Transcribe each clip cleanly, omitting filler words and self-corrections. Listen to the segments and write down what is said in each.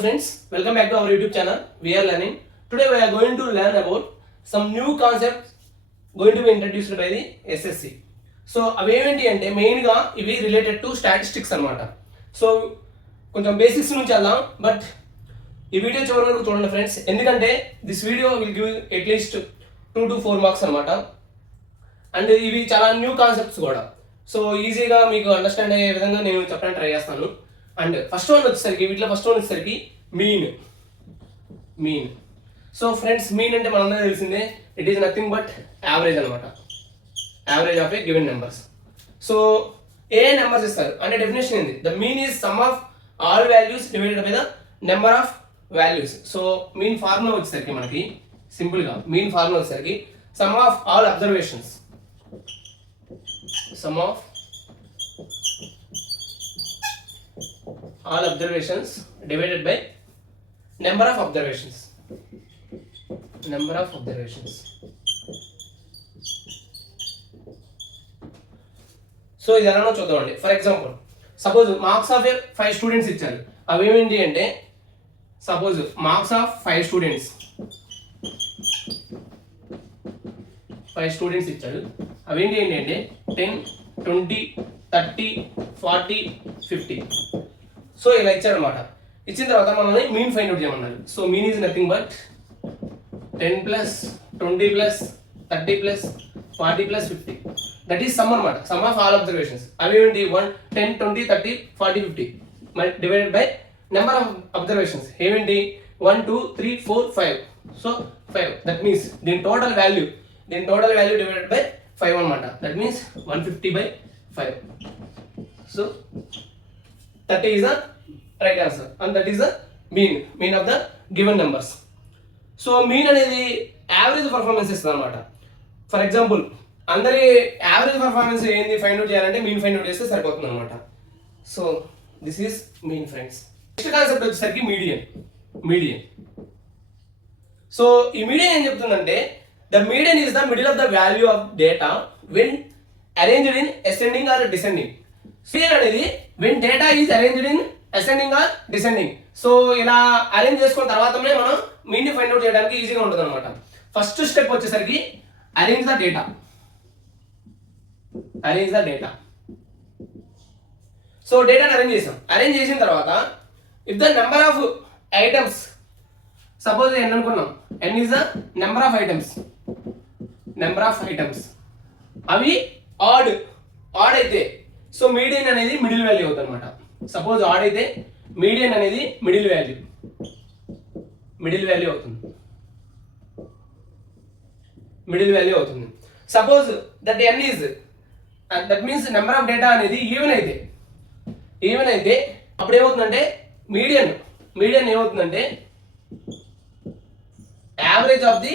Friends, welcome back to our YouTube channel. We are learning. Today we are going to learn about some new concepts going to be introduced by the SSC. So అవి ఏంటి అంటే మెయిన్గా ఇవి related to statistics అనమాట. So కొంచెం basics నుంచి వెళ్దాం, but ఈ వీడియో చివరి వరకు చూడండి ఫ్రెండ్స్, ఎందుకంటే this video will give at least 2 to 4 marks అనమాట. అండ్ ఇవి చాలా న్యూ కాన్సెప్ట్స్ కూడా, సో ఈజీగా మీకు అండర్స్టాండ్ అయ్యే విధంగా నేను చెప్పడానికి ట్రై చేస్తాను. అండ్ ఫస్ట్ వన్ వచ్చేసరికి వీటిలో ఫస్ట్ వన్ వచ్చేసరికి మీన్. సో ఫ్రెండ్స్, మీన్ అంటే మనందరూ తెలిసిందే, it is nothing but average అనమాట. Average of a given numbers. So a numbers ఇస్తారు అంటే డెఫినేషన్ ఏంది? The mean is sum of all values divided by the number of values. So mean formula వచ్చేసరికి మనకి సింపుల్గా మీన్ ఫార్ములా వచ్చేసరికి sum of all observations, sum of all observations divided by number of observations. So ఇది ఎలానో చూద్దామండి. For example, suppose marks of 5 students ఇచ్చారు. అవి ఏమేంటి అంటే, సపోజ్ మార్క్స్ ఆఫ్ 5 స్టూడెంట్స్ ఇచ్చారు. అవేంటి అంటే 10, 20, 30, 40, 50. సో ఇలా ఇచ్చారనమాట. ఇచ్చిన తర్వాత మనల్ని మీన్ ఫైండ్ అవుట్ చేయమన్నారు. So mean is nothing but 10 + 20 + 30 + 40 + 50. That is sum అనమాట, సమ్ ఆఫ్ ఆల్ అబ్జర్వేషన్స్. అవి ఏంటి 1, 10, 20, 30, 40, 50 divided by number of observations. ఏమేంటి 1, 2, 3, 4, 5. సో 5. దట్ మీన్స్ దీని టోటల్ వాల్యూ డివైడెడ్ బై 5 అనమాట. That means 150/5. So 30 is the right answer and that is the mean of the given numbers. So mean అనేది average performance ఇస్తుంది అనమాట. For example, అందరి average performance ఏంది find out చేయాలంటే mean find out చేస్తే సరిపోతుంది అనమాట. So this is mean friends. Next concept వచ్చేసరికి మీడియన్. సో ఈ మీడియన్ ఏం చెప్తుందంటే, the median is the middle of the value of data when arranged in ascending or descending. Median అనేది when data is arranged in ascending or descending. So ఇలా arrange చేసుకున్న తర్వాతనే మనం mean ని find out చేయడానికి ఈజీగా ఉంటుంది అనమాట. ఫస్ట్ స్టెప్ వచ్చేసరికి అరేంజ్ ద డేటా. సో డేటాని అరేంజ్ చేసిన తర్వాత if the number of items, suppose n అనుకున్నాం, n is the number of items. అవి ఆడ్ అయితే సో మీడియన్ అనేది మిడిల్ వాల్యూ అవుతుంది అనమాట. సపోజ్ ఆడ్ అయితే మీడియన్ అనేది మిడిల్ వాల్యూ అవుతుంది. Suppose that n is that means number of data అనేది ఈవెన్ అయితే అప్పుడు ఏమవుతుందంటే మీడియన్ ఏమవుతుందంటే average of the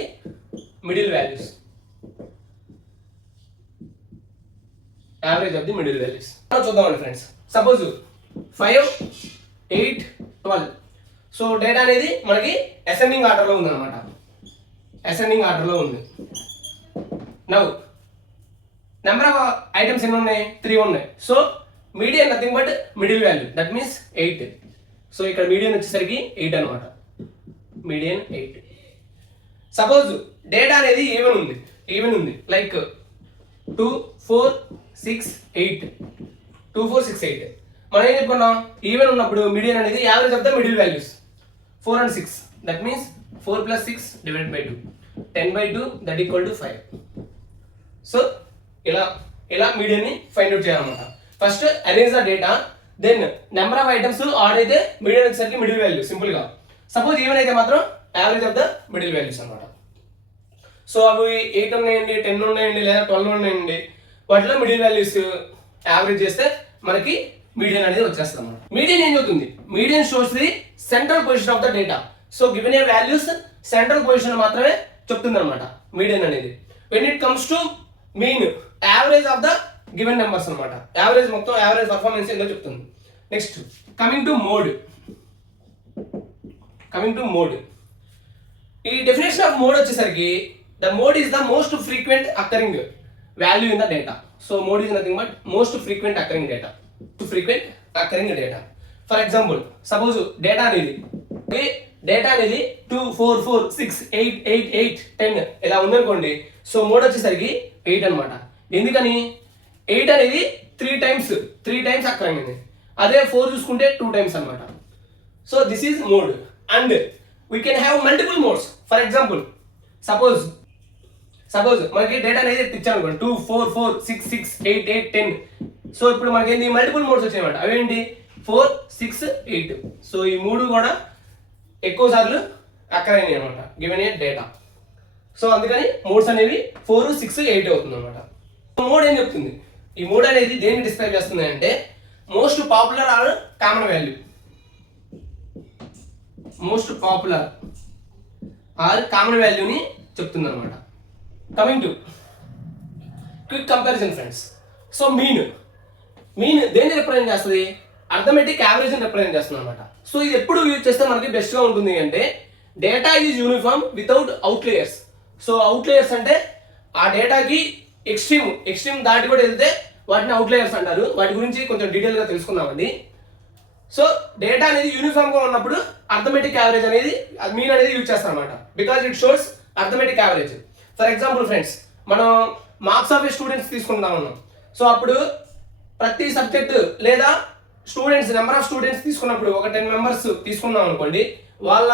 middle values. చూద్దామండి ఫ్రెండ్స్. సపోజ్ 5, 8, 12. సో డేటా అనేది మనకి అసెండింగ్ ఆర్డర్లో ఉంది అనమాట. నౌ నెంబర్ ఆఫ్ ఐటమ్స్ ఎన్ని ఉన్నాయి? 3 ఉన్నాయి. So median nothing but middle value, that means 8. So ఇక్కడ మీడియన్ వచ్చేసరికి 8 అనమాట. మీడియన్ 8. సపోజ్ డేటా అనేది ఈవెన్ ఉంది లైక్ 2, 4, 6, 8. మనం ఏం చెప్పుకున్నాం? ఈవెన్ ఉన్నప్పుడు మీడియన్ అనేది average of the middle values 4 and 6. That means 4 + 6 divided by 2, 10/2 that equal to 5. So ఇలా మీడియన్ ని ఫైండ్ అవుట్ చేయాలన్నమాట. First arrange the data, then number of items odd అయితే మీడియన్ వచ్చేసరికి మిడిల్ వాల్యూ సింపుల్ గా. Suppose even అయితే మాత్రం average of the middle values అనమాట. So అవి 8 ఉన్నాయండి, 10 ఉన్నాయండి, లేదా 12 ఉన్నాయండి, వాటిలో మిడిల్ వాల్యూస్ యావరేజ్ చేస్తే మనకి మీడియన్ అనేది వచ్చేస్తుంది అన్నమాట. మీడియన్ ఏం చెప్తుంది? Median shows the central position of the data. So given a values central position మాత్రమే చెప్తుంది అనమాట మీడియన్ అనేది. When it comes to mean, average of the given numbers అనమాట. యావరేజ్ పర్ఫార్మెన్స్ ఏందో చెప్తుంది. Next coming to mode. ఈ definition of mode వచ్చేసరికి the mode is the most frequent occurring value in the data. So mode is nothing but most frequent occurring data. For example, suppose data అనేది data అనేది 2 4 4 6 8 8 8 10 ఇలా ఉందనుకోండి. So mode వచ్చేసరికి 8 అనమాట. ఎందుకని 8 అనేది 3 టైమ్స్ అక్కర్ అయింది. అదే 4 చూసుకుంటే 2 టైమ్స్ అనమాట. So this is mode and we can have multiple modes. For example suppose మనకి డేటా అనేది ఇచ్చాను అనుకోండి 2 4 4 6 6 8 8 10. సో ఇప్పుడు మనకి ఏంటి మల్టిపుల్ మోడ్స్ వచ్చాయన్నమాట. అవేంటి 4 6 8. సో ఈ మూడు కూడా ఎక్కువ సార్లు అక్కర్ అయినాయి అనమాట గివెన్ ఏ డేటా. సో అందుకని మోడ్స్ అనేవి 4 6 8 అవుతుంది అనమాట. మోడ్ ఏం చెప్తుంది? ఈ మోడ్ అనేది దేన్ని డిస్క్రైబ్ చేస్తుంది అంటే most popular or common value. Most popular or common వాల్యూని చెప్తుంది అనమాట. Coming to quick comparison friends. So mean దేన్ని రిప్రజెంట్ చేస్తుంది? అర్థమెటిక్ యావరేజ్ రిప్రజెంట్ చేస్తుంది అనమాట. సో ఇది ఎప్పుడు యూజ్ చేస్తే మనకి బెస్ట్ గా ఉంటుంది అంటే data is uniform without outliers. So outliers అంటే ఆ డేటాకి ఎక్స్ట్రీమ్ దాటి కూడా వెళ్తే వాటిని అవుట్లేయర్స్ అంటారు. వాటి గురించి కొంచెం డీటెయిల్ గా తెలుసుకుందామండి. సో డేటా అనేది యూనిఫామ్ గా ఉన్నప్పుడు అర్థమెటిక్ యావరేజ్ అనేది మీన్ అనేది యూజ్ చేస్తాం అనమాట. Because it shows arithmetic average. For example friends, మనం మార్క్స్ ఆఫ్ స్టూడెంట్స్ తీసుకుంటాం ఉన్నాం. సో అప్పుడు ప్రతి సబ్జెక్ట్ లేదా స్టూడెంట్స్ నెంబర్ ఆఫ్ స్టూడెంట్స్ తీసుకున్నప్పుడు ఒక 10 మెంబర్స్ తీసుకున్నాం అనుకోండి, వాళ్ళ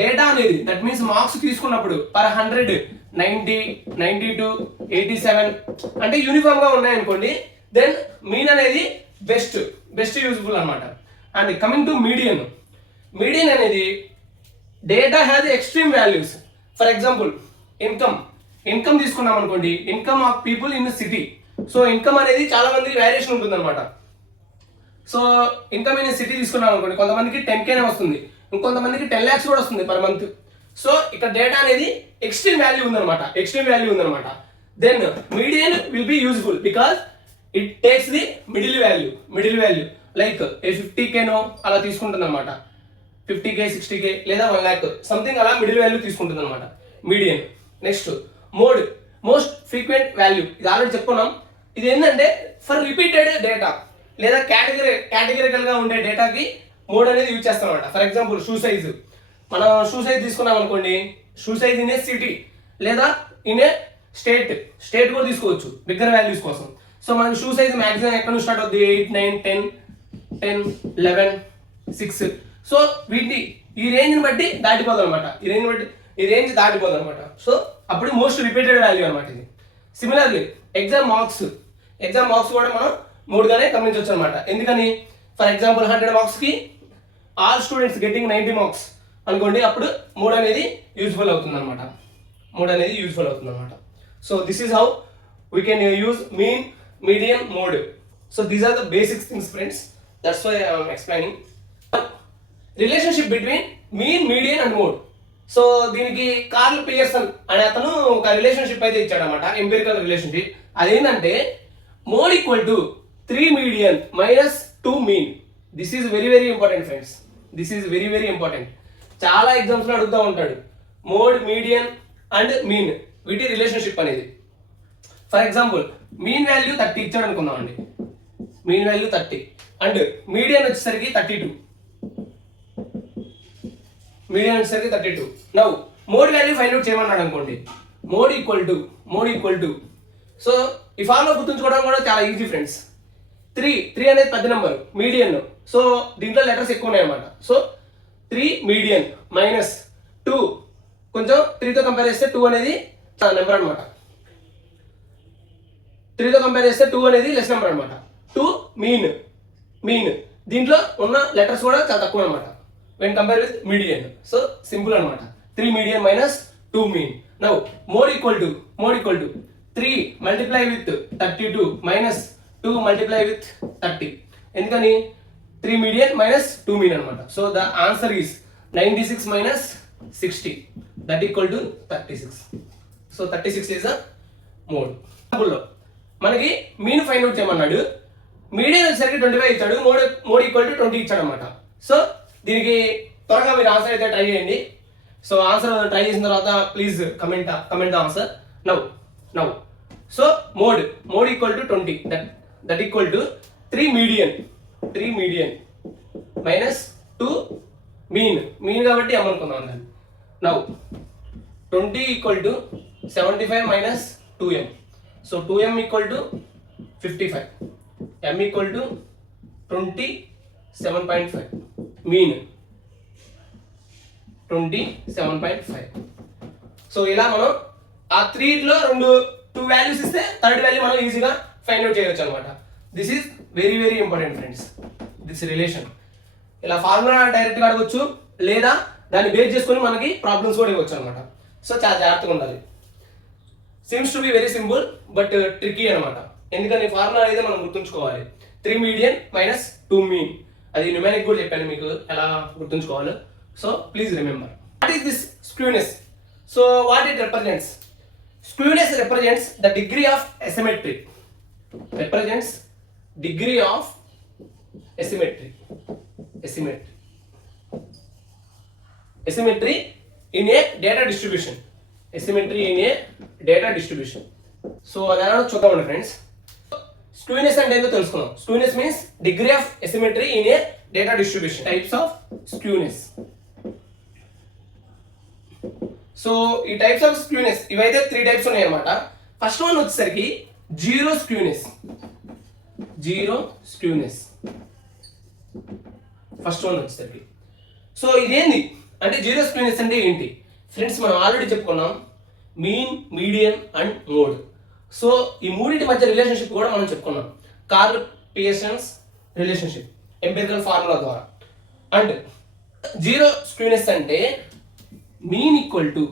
డేటా అనేది దట్ మీన్స్ మార్క్స్ తీసుకున్నప్పుడు పర్ 100 90 92 87 అంటే యూనిఫామ్ గా ఉన్నాయి అనుకోండి, దెన్ మీన్ అనేది బెస్ట్ యూజ్ఫుల్ అనమాట. అండ్ కమింగ్ టు మీడియన్ అనేది data has extreme values. For example income తీసుకున్నాం అనుకోండి, income of people in city. So income అనేది చాలా మంది వేరియేషన్ ఉంటుంది అనమాట. సో ఇన్కమ్ ఇన్ సిటీ తీసుకున్నాం అనుకోండి, కొంతమందికి 10K వస్తుంది, ఇంకొంతమందికి 10 lakhs కూడా వస్తుంది పర్ మంత్. సో ఇక్కడ డేటా అనేది ఎక్స్ట్రీమ్ వాల్యూ ఉందన్నమాట. Then median will be useful because it takes the middle value like 50K అలా తీసుకుంటుంది అనమాట. 50K 60K లేదా 1 lakh సంథింగ్ అలా మిడిల్ వాల్యూ తీసుకుంటుంది అనమాట median. Next most frequent value. ఇది ఆల్రెడీ చెప్పుకున్నాం. ఇది ఏంటంటే ఫర్ రిపీటెడ్ డేటా లేదా కేటగిరికల్ గా ఉండే డేటాకి మోడ్ అనేది యూజ్ చేస్తాం అనమాట. For example shoe size. మనం షూ సైజ్ తీసుకున్నాం అనుకోండి, shoe size in a city లేదా ఇన్ ఏ స్టేట్ కూడా తీసుకోవచ్చు బిగ్గర్ వాల్యూస్ కోసం. సో మనకి షూ సైజ్ మాక్సిమం ఎక్కడ నుంచి స్టార్ట్ అవుతుంది? 8 9 10 11 6. సో వీటిని ఈ రేంజ్ బట్టి దాటిపోదు అనమాట. ఈ రేంజ్ దాటిపోదు అనమాట. సో అప్పుడు మోస్ట్ రిపీటెడ్ వాల్యూ అనమాట ఇది. సిమిలర్లీ ఎగ్జామ్ మార్క్స్ కూడా మనం మూడుగానే గమనించవచ్చు అనమాట. ఎందుకని? ఫర్ ఎగ్జాంపుల్ 100 marks కి ఆల్ స్టూడెంట్స్ గెట్టింగ్ 90 marks అనుకోండి, అప్పుడు మోడ్ అనేది యూజ్ఫుల్ అవుతుంది అనమాట. So this is how we can use mean, median, mode. So these are the basic things friends. That's why I'm explaining relationship between mean, median and mode. So దీనికి Karl Pearson అనే అతను ఒక relationship అయితే ఇచ్చాడనమాట, empirical relationship. అదేంటంటే mode equal to 3 median minus 2 mean. This is very important friends. Very important. చాలా exams లో అడుగుతూ ఉంటాడు మోడ్, మీడియన్ అండ్ మీన్ వీటి రిలేషన్షిప్ అనేది. ఫర్ ఎగ్జాంపుల్ మీన్ వాల్యూ 30 ఇచ్చాడు అనుకుందాం అండి. మీన్ వాల్యూ 30 అండ్ మీడియన్ వచ్చేసరికి 32. Now mode value find out చేయమన్నాడు అనుకోండి. మోడ్ ఈక్వల్ టు సో ఈ ఫార్ములా గుర్తుంచుకోవడం కూడా చాలా ఈజీ ఫ్రెండ్స్. 3 అనేది పెద్ద నెంబర్, మీడియన్. సో దీంట్లో లెటర్స్ ఎక్కువ ఉన్నాయి అన్నమాట. సో 3 మీడియన్ మైనస్ 2, కొంచెం 3తో కంపేర్ చేస్తే 2 అనేది నెంబర్ అనమాట. 3తో కంపేర్ చేస్తే 2 అనేది లెస్ నెంబర్ అనమాట. 2 మీన్ దీంట్లో ఉన్న లెటర్స్ కూడా చాలా తక్కువ అనమాట when compare with median. So simple అనమాట. 3 median minus 2 mean. Now mode equal to 3 multiply with 32 minus 2 multiply with 30. ఎందుకని? 3 మీడియన్ మైనస్ 2 మీన్ అనమాట. So the answer is 96 minus 60 that equal to 36. So 36 is the mode. మనకి mean find out చేయమన్నాడు. Median వచ్చేసరికి 25 ఇచ్చాడు, mode equal to 20 ఇచ్చాడు అనమాట. So దీనికి త్వరగా మీరు ఆన్సర్ అయితే ట్రై చేయండి. సో ఆన్సర్ ట్రై చేసిన తర్వాత please comment the answer now. So mode equal to 20 that equal to 3 median minus 2 mean కాబట్టి m అనుకుందాం దాన్ని. Now 20 equal to 75 minus 2m. So 2m equal to 55, m equal to 27.5, mean 27.5. So ఇలా మనం ఆ 3లో 2 values ఇస్తే third value మనం ఈజీగా find out చేయొచ్చు అనమాట. This is very very important friends, this relation. ఇలా ఫార్ములా డైరెక్ట్గా అడగొచ్చు, లేదా దాన్ని బేస్ చేసుకొని మనకి ప్రాబ్లమ్స్ కూడా ఇవ్వచ్చు అనమాట. సో చాలా జాగ్రత్తగా ఉండాలి. Seems to be very simple but tricky అనమాట. ఎందుకంటే ఫార్ములా అనేది మనం గుర్తుంచుకోవాలి. 3 మీడియన్ మైనస్ 2 మీన్. అది న్యూమరిక్ కూడా చెప్పాను మీకు ఎలా గుర్తుంచుకోవాలి. So please remember. What is this skewness? So what it represents? Skewness represents the degree of asymmetry. Represents degree of asymmetry. Asymmetry in a data distribution. Asymmetry in a data distribution. So అదనో చూద్దామండి friends. Skewness అంటే ఏంటో తెలుసుకుందాం. Skewness means degree of asymmetry in a data distribution. Types of skewness. So ఈ types of skewness ఇవైతే 3 types ఉన్నాయి అనమాట. First one వచ్చేసరికి zero skewness. First one వచ్చేసరికి సో ఇదేంది అంటే జీరో స్క్యూనెస్ అంటే ఏంటి ఫ్రెండ్స్? మనం ఆల్రెడీ చెప్పుకున్నాం mean, median and mode. So ఈ మూడింటి మధ్య రిలేషన్షిప్ కూడా మనం చెప్పుకున్నాం, Karl Pearson's relationship empirical formula ద్వారా. అండ్ జీరో స్క్యూనెస్ అంటే mean equal to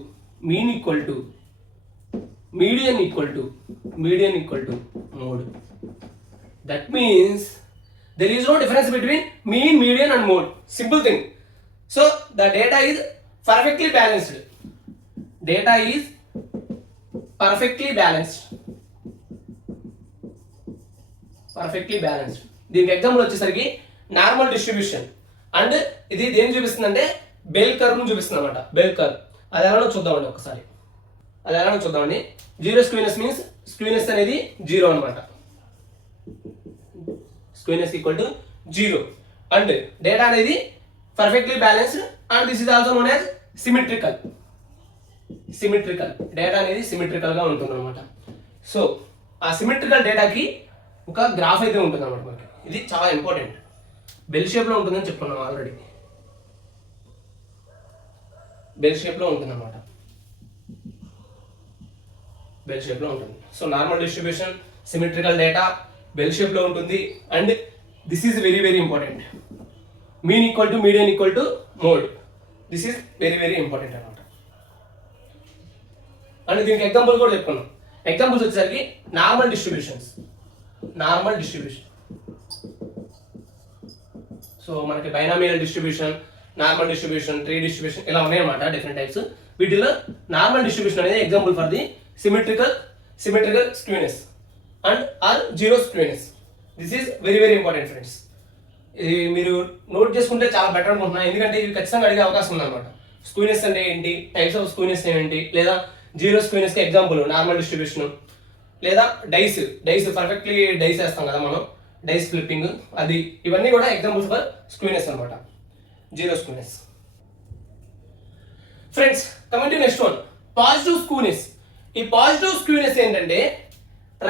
median equal to mode. That means there is no difference between mean, median and mode. Simple thing. So the data is perfectly balanced. దీనికి example వచ్చేసరికి normal distribution. And ఇది దేని చూపిస్తుందంటే bell curve ను చూపిస్తుంది అనమాట. Bell curve అది ఎలానో చూద్దామండి ఒకసారి. జీరో స్క్యూనెస్ మీన్స్ స్క్యూనెస్ అనేది 0 అనమాట. Skewness equal to 0 and data అనేది perfectly balanced and this is also known as symmetrical. Data అనేది సిమెట్రికల్ గా ఉంటుంది అనమాట. సో ఆ సిమెట్రికల్ డేటాకి ఒక గ్రాఫ్ అయితే ఉంటుంది అనమాట మనకి. ఇది చాలా ఇంపార్టెంట్. బెల్ షేప్ లో ఉంటుందని చెప్పుకున్నాం ఆల్రెడీ. బెల్ షేప్ లో ఉంటుంది అనమాట. So normal distribution, symmetrical data, bell shape లో ఉంటుంది. And this is very very important. Mean equal to median equal to mode. This is very very important అనమాట. And దీనికి ఎగ్జాంపుల్ కూడా చెప్పుకున్నాం. ఎగ్జాంపుల్స్ వచ్చేసరికి నార్మల్ డిస్ట్రిబ్యూషన్. సో మనకి binomial distribution, normal distribution, tree distribution ఇలా ఉన్నాయన్నమాట డిఫరెంట్ టైప్స్. వీటిలో normal distribution అనేది example for the symmetrical skewness and or zero skewness. This is very very important friends. ఇది మీరు నోట్ చేసుకుంటే చాలా బెటర్ అనుకుంటున్నాను, ఎందుకంటే ఇవి ఖచ్చితంగా అడిగే అవకాశం ఉందన్నమాట. స్క్యూనెస్ అంటే ఏంటి, టైప్స్ ఆఫ్ స్క్యూనెస్ ఏంటి, లేదా జీరో స్క్యూనెస్కి ఎగ్జాంపుల్ నార్మల్ డిస్ట్రిబ్యూషన్, లేదా డైస్ పర్ఫెక్ట్లీ డైస్ వేస్తాం కదా మనం, డైస్ ఫ్లిప్పింగ్, అది ఇవన్నీ కూడా ఎగ్జాంపుల్స్ ఫర్ స్క్యూనెస్ అనమాట. Zero skewness. Friends coming to next one, positive skewness. ఈ పాజిటివ్ స్క్యూనెస్ ఏంటంటే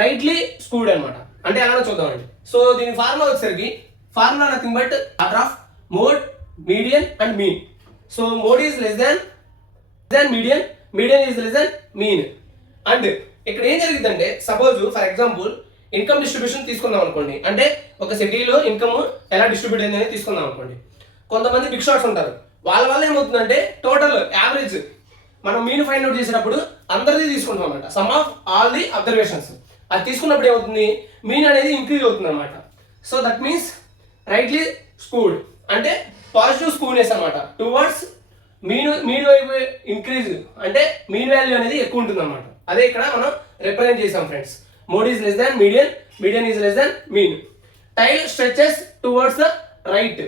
రైట్లీ స్క్యూడ్ అనమాట. అంటే ఎలా చూద్దామండి. సో దీని ఫార్ములా వచ్చేసరికి formula nothing but order of mode, median and mean. So mode is less than median, median is less than mean. And ఇక్కడ ఏం జరిగిందంటే suppose for example income distribution తీసుకుందాం అనుకోండి. అంటే ఒక సిటీలో ఇన్కమ్ ఎలా డిస్ట్రిబ్యూట్ అయింది అనేది తీసుకుందాం అనుకోండి. కొంతమంది బిగ్ షాట్స్ ఉంటారు, వాళ్ళ వల్ల ఏమవుతుందంటే టోటల్ యావరేజ్ మనం మీన్ ఫైండ్ అవుట్ చేసినప్పుడు అందరిది తీసుకుంటాం అనమాట, sum of all the observations. అది తీసుకున్నప్పుడు ఏమవుతుంది, మీన్ అనేది ఇంక్రీజ్ అవుతుంది అనమాట. So that means rightly skewed అంటే పాజిటివ్ స్క్యూనెస్ అనమాట టువర్డ్స్ మీన్ వైపు ఇంక్రీజ్, అంటే మీన్ వాల్యూ అనేది ఎక్కువ ఉంటుంది అనమాట. అదే ఇక్కడ మనం రిప్రజెంట్ చేసాం friends. Mode is less than median, median is less than mean. Tail stretches towards the right.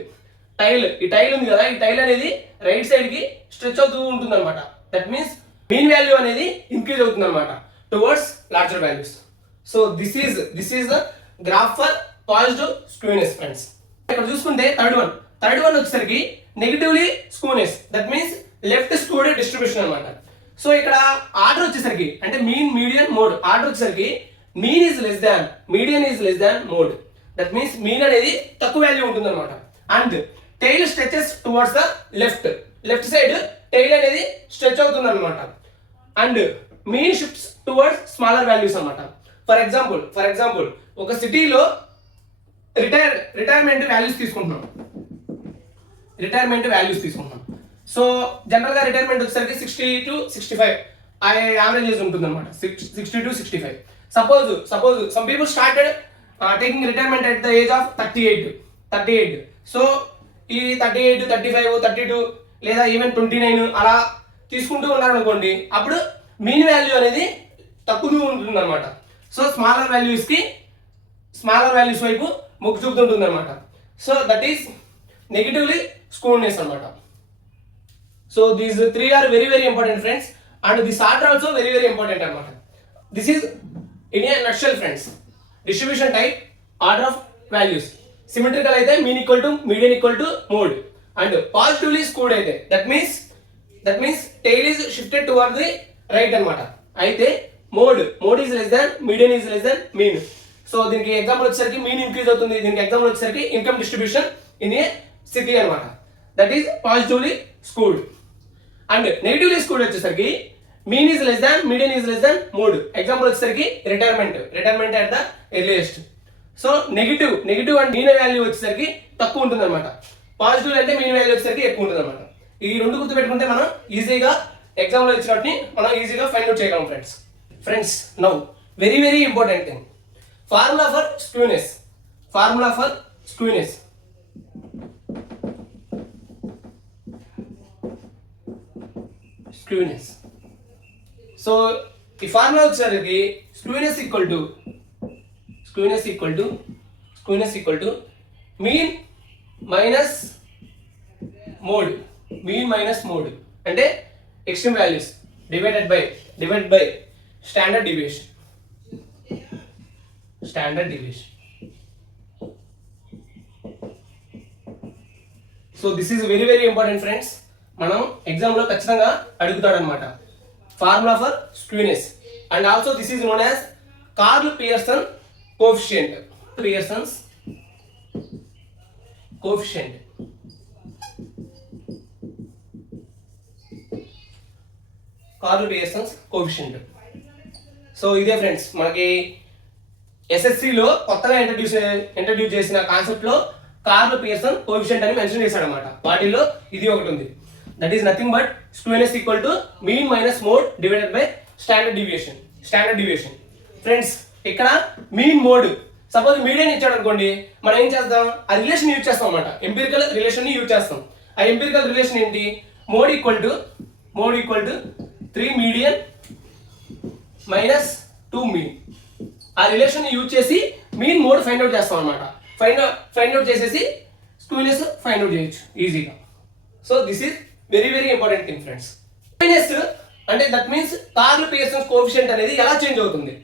ఈ టైల్ ఉంది కదా, ఈ టైల్ అనేది రైట్ సైడ్ కి స్ట్రెచ్ అవుతూ ఉంటుంది అనమాట. దట్ మీన్స్ మీన్ వాల్యూ అనేది ఇంక్రీజ్ అవుతుంది అనమాట towards larger values. So this is the graph for positive skewness friends. ఇక్కడ చూసుకుంటే థర్డ్ వన్ వచ్చేసరికి negatively skewness, that means left skewed distribution అనమాట. సో ఇక్కడ ఆర్డర్ వచ్చేసరికి అంటే మీన్ మీడియన్ మోడ్ ఆర్డర్ వచ్చేసరికి mean is less than median is less than mode, that means mean అనేది తక్కువ వాల్యూ ఉంటుంది అనమాట. And tail stretches towards the left side tile అనేది స్ట్రెచ్ అవుతుంది అనమాట. And mean shifts towards smaller values అనమాట. For example ఒక సిటీలో రిటైర్మెంట్ వాల్యూస్ తీసుకుంటున్నాం. సో జనరల్ గా రిటైర్మెంట్ వచ్చేసరికి 60 to 65 యావరేజ్ ఏజ్ ఉంటుంది అనమాట. 60 to 65. Suppose some people started taking retirement at the age of 38. So ఈ 38, 35, 32 లేదా ఈవెన్ 29 అలా తీసుకుంటూ ఉన్నారనుకోండి, అప్పుడు మీన్ వాల్యూ అనేది తక్కువ ఉంటుంది అనమాట. సో స్మాలర్ వాల్యూస్ వైపు మొగ్గు చూపుతుంటుంది అనమాట. So that is negatively skewness అనమాట. So these 3 are very very important friends, and this order also very very important అనమాట. This is in a nutshell friends, distribution type, order of values. Symmetrical అయితే mean equal to median equal to mode, and positively skewed అయితే that means tail is shifted toward the right అనమాట. అయితే mode is less than median is less than mean. So దీనికి example వచ్చేసరికి mean increase అవుతుంది, దీనికి example వచ్చేసరికి income distribution in a city అనమాట. That is positively skewed. And negatively skewed వచ్చేసరికి mean is less than median is less than mode. Example వచ్చేసరికి retirement at the earliest. So negative and mean value వచ్చేసరికి తక్కువ ఉంటుంది అనమాట. Positive అంటే mean value వచ్చేసరికి ఎక్కువ ఉంటుంది అనమాట. ఈ రెండు గుర్తు పెట్టుకుంటే మనం ఈజీగా ఎగ్జామ్లో ఇచ్చినట్టు మనం ఈజీగా ఫైండ్ అవుట్ చేయగలం friends. Now very very important thing, formula for skewness. So ఈ ఫార్ములా వచ్చేసరికి skewness equal to mean minus mode అంటే extreme values divided by standard deviation. So this is very very important friends. మనం ఎగ్జామ్లో ఖచ్చితంగా అడుగుతాడు అనమాట formula for skewness. And also this is known as Karl Pearson coefficient. Karl Pearson's coefficient. So ఇదే friends మనకి ఎస్ఎస్సిలో కొత్తగా ఇంట్రడ్యూస్ చేసిన కాన్సెప్ట్ లో కార్ల్ పియర్సన్ కోఎఫిషియంట్ అని మెన్షన్ చేశాడు అనమాట. వాటిల్లో ఇది ఒకటి ఉంది. That is nothing but skewness equal to mean minus mode divided by standard deviation. Friends ఇక్కడ మీన్ మోడ్, సపోజ్ మీడియన్ ఇచ్చాడు అనుకోండి, మనం ఏం చేద్దాం, ఆ రిలేషన్ యూజ్ చేస్తాం అనమాట. ఎంపిరికల్ రిలేషన్ ని యూజ్ చేస్తాం. ఆ ఎంపిరికల్ రిలేషన్ ఏంటి, mode equal to 3 median minus 2 mean. ఆ రిలేషన్ ని యూజ్ చేసి మీన్ మోడ్ ఫైండ్ అవుట్ చేస్తాం అనమాట. ఫైండ్ అవుట్ చేసేసి స్క్యూనెస్ ఫైండ్ అవుట్ చేయొచ్చు ఈజీగా. So this is very very important thing friends. Skewness అంటే that means Karl Pearson coefficient అనేది ఎలా చేంజ్ అవుతుంది.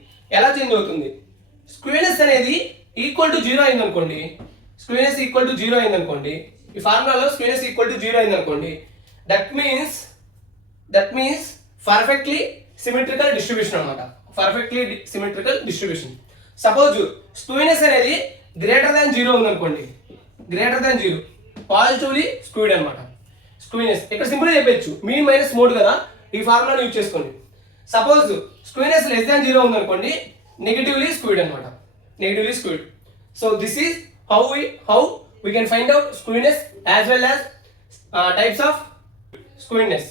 స్క్యూనెస్ అనేది ఈక్వల్ టు 0 అయిందనుకోండి, ఈ ఫార్ములాలో స్క్యూనెస్ ఈక్వల్ టు 0 అయిందనుకోండి, that means perfectly symmetrical distribution అనమాట. సపోజ్ స్క్యూనెస్ అనేది గ్రేటర్ దాన్ 0 ఉందనుకోండి, పాజిటివ్లీ స్క్యూడ్ అనమాట. స్క్యూనెస్ ఇక్కడ సింపుల్ గా చెప్పొచ్చు, మీన్ మైనస్ మోడ్ కదా, ఈ ఫార్ములాను యూజ్ చేసుకోండి. సపోజ్ స్క్యూనెస్ లెస్ దాన్ 0 ఉందనుకోండి, నెగిటివ్లీ స్క్యూడ్ అనమాట. So this is how we can find out skewness as well as types of skewness.